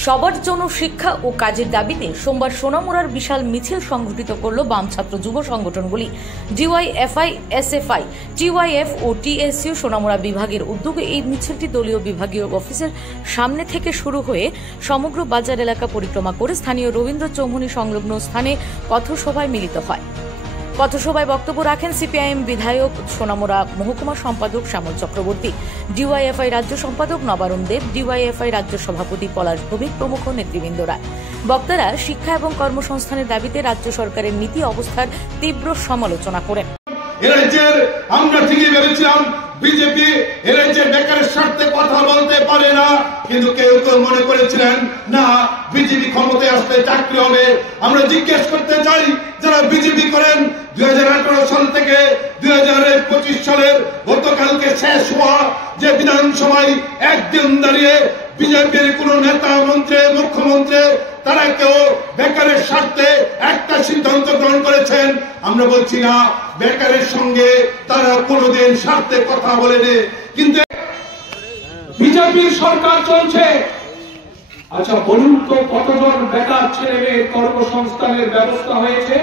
সবার জন্য শিক্ষা ও কাজের দাবিতে সোমবার সোনামুড়ার বিশাল মিছিল সংগঠিত করল বাম ছাত্র যুব সংগঠনগুলি। ডিওয়াইএফআই, এসএফআই, টিওয়াইএফ ও টিএসইউ সোনামুড়া বিভাগের উদ্যোগে এই মিছিলটি দলীয় বিভাগীয় অফিসের সামনে থেকে শুরু হয়ে সমগ্র বাজার এলাকা পরিক্রমা করে স্থানীয় রবীন্দ্র চৌমুহনী সংলগ্ন স্থানে পথসভায় মিলিত হয়। পথসভায় বক্তব্য রাখেন সিপিআইএম বিধায়ক সোনামুড়া মহকুমা সম্পাদক শ্যামল চক্রবর্তী, ডিওয়াইএফআই রাজ্য সম্পাদক নবারুণ দেব, ডিওয়াইএফআই রাজ্য সভাপতি পলাশ ভৌমিক প্রমুখ নেতৃবৃন্দরা। বক্তারা শিক্ষা এবং কর্মসংস্থানের দাবিতে রাজ্য সরকারের নীতি অবস্থার তীব্র সমালোচনা করেন। আমরা ঠিকই ভেবেছিলাম বিজেপি এর রাজ্যের বেকারের স্বার্থে কথা বলতে পারে না, কিন্তু কেউ কেউ মনে করেছিলেন না বিজেপি ক্ষমতায় আসলে চাকরি হবে। আমরা জিজ্ঞেস করতে চাই, যারা বিজেপি করেন 2018 সাল থেকে 2025 সালের গতকালকে শেষ হওয়া যে বিধানসভায় একদিন দাঁড়িয়ে বিজেপির কোন নেতা, মন্ত্রী, মুখ্যমন্ত্রী তারা কেউ বেকারের স্বার্থে একটা সিদ্ধান্ত গ্রহণ করেছেন? আমরা বলছি না বেকারের সঙ্গে তারা কোনোদিন স্বার্থে কথা বলেনি, কিন্তু বিজেপির সরকার চলছে। আচ্ছা বলুন তো, কতজন বেকার ছেলে মেয়ের কর্মসংস্থানের ব্যবস্থা হয়েছে?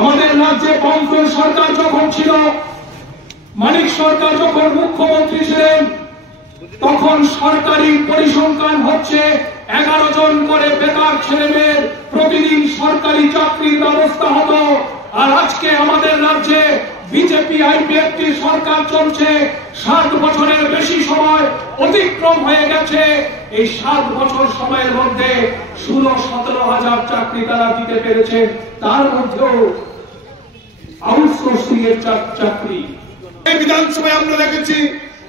আমাদের রাজ্যে বামফ্রন্ট সরকার যখন ছিল, মানিক সরকার যখন মুখ্যমন্ত্রী ছিলেন, তখন সরকারি পরিসংখ্যান হচ্ছে 11 জন করে বেকার ছেলে মেয়ের প্রতিদিন সরকারি চাকরির ব্যবস্থা হতো। আর আজকে আমাদের রাজ্যে বিজেপি আইপিএফটি সরকার চলছে, 7 বছরের বেশি সময় অতিক্রম হয়ে গেছে। এই 7 বছর সময়ের মধ্যে 16-17 হাজার চাকরি তারা দিতে পেরেছে, তার মধ্যেও আউটসোর্সিং এর চাকরি। এই বিধানসভায় আমরা দেখেছি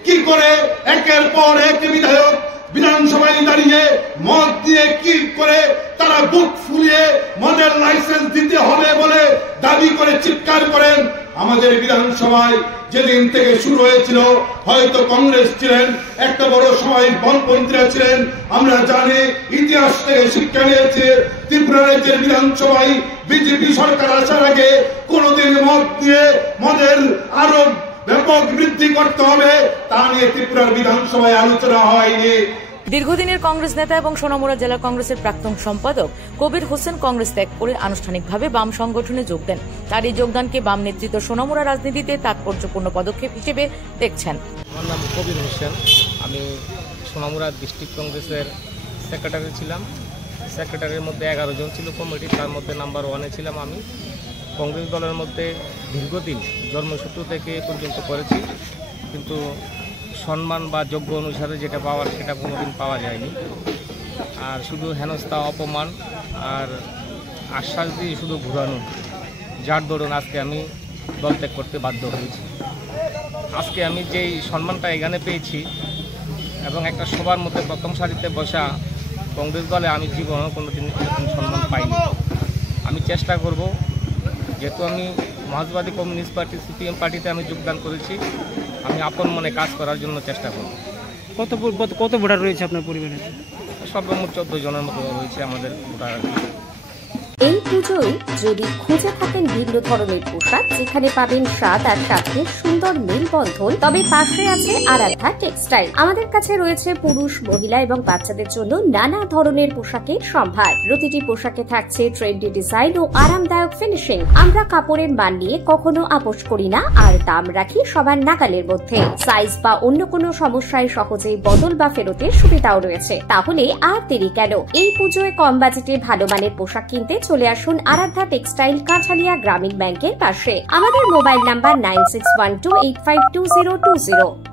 কি করে একের পর এক বিধায়ক বিধানসভায় দাঁড়িয়ে মদ দিয়ে কি করে তারা বুক ফুলিয়ে মদের লাইসেন্স দিতে হবে বলে দাবি করে চিৎকার করেন। আমাদের বিধানসভায় যেদিন থেকে শুরু হয়েছিল, হয়তো কংগ্রেস ছিলেন, একটা বড় সময় বামপন্থীরা ছিলেন, আমরা জানি, ইতিহাস থেকে শিক্ষা নিয়েছে। ত্রিপুরা রাজ্যের বিধানসভায় বিজেপি সরকার আসার আগে কোনোদিন মদ দিয়ে মদের আরো ব্যাপক বৃদ্ধি করতে হবে তা নিয়ে ত্রিপুরার বিধানসভায় আলোচনা হয়নি। দীর্ঘদিনের কংগ্রেস নেতা এবং সোনামুড়া জেলা কংগ্রেসের প্রাক্তন সম্পাদক কবির হোসেন কংগ্রেস ত্যাগ করে আনুষ্ঠানিকভাবে বাম সংগঠনে যোগ দেন। তার এই যোগদানকে বাম নেতৃত্ব সোনামুড়া রাজনীতিতে তাৎপর্যপূর্ণ পদক্ষেপ হিসেবে দেখছেন। আমার নাম কবির হোসেন, আমি সোনামুড়া ডিস্ট্রিক্ট কংগ্রেসের সেক্রেটারি ছিলাম। সেক্রেটারির মধ্যে 11 জন ছিল কমিটি, তার মধ্যে নাম্বার 1-এ ছিলাম আমি। কংগ্রেস দলের মধ্যে দীর্ঘদিন জন্মসূত্র থেকে পর্যন্ত করেছি, কিন্তু সম্মান বা যোগ্য অনুসারে যেটা পাওয়ার সেটা কোনোদিন পাওয়া যায়নি। আর শুধু হেনস্থা, অপমান আর আশ্বাস দিয়ে শুধু ঘুরানো, যার দরুন আজকে আমি দল ত্যাগ করতে বাধ্য হয়েছি। আজকে আমি যেই সম্মানটা এখানে পেয়েছি এবং একটা সবার মধ্যে প্রথম সারিতে বসা, কংগ্রেস দলে আমি জীবনে কোনোদিন এরকম সম্মান পাইনি। আমি চেষ্টা করব, যেহেতু আমি মার্ক্সবাদী কমিউনিস্ট পার্টি সিপিএম পার্টিতে আমি যোগদান করেছি, আমি আপন মনে কাজ করার জন্য চেষ্টা করব। কত ভোটার রয়েছে আপনার পরিবারে? সর্বমোট 14 জনের মতো রয়েছে আমাদের ভোটার। এই পুজোয় যদি খুঁজে থাকেন ভিন্ন ধরনের পোশাক যেখানে পাবেন স্বাদ আর সাথে সুন্দর মেলবন্ধন, তবে পাশে আছে আরাধ্যা টেক্সটাইল। আমাদের কাছে রয়েছে পুরুষ, মহিলা এবং বাচ্চাদের জন্য নানা ধরনের পোশাকের সম্ভার। প্রতিটি পোশাকে থাকছে ট্রেন্ডি ডিজাইন ও আরামদায়ক ফিনিশিং। আমরা কাপড়ের মান নিয়ে কখনো আপোষ করি না, আর দাম রাখি সবার নাগালের মধ্যে। সাইজ বা অন্য কোনো সমস্যায় সহজেই বদল বা ফেরতের সুবিধাও রয়েছে। তাহলে আর দেরি কেন? এই পুজোয় কম বাজেটে ভালো মানের পোশাক কিনতে চলে আসুন আরাধ্যা টেক্সটাইল, কাঁঠালিয়া গ্রামীণ ব্যাংকের পাশে। আমাদের মোবাইল নাম্বার 9612852020।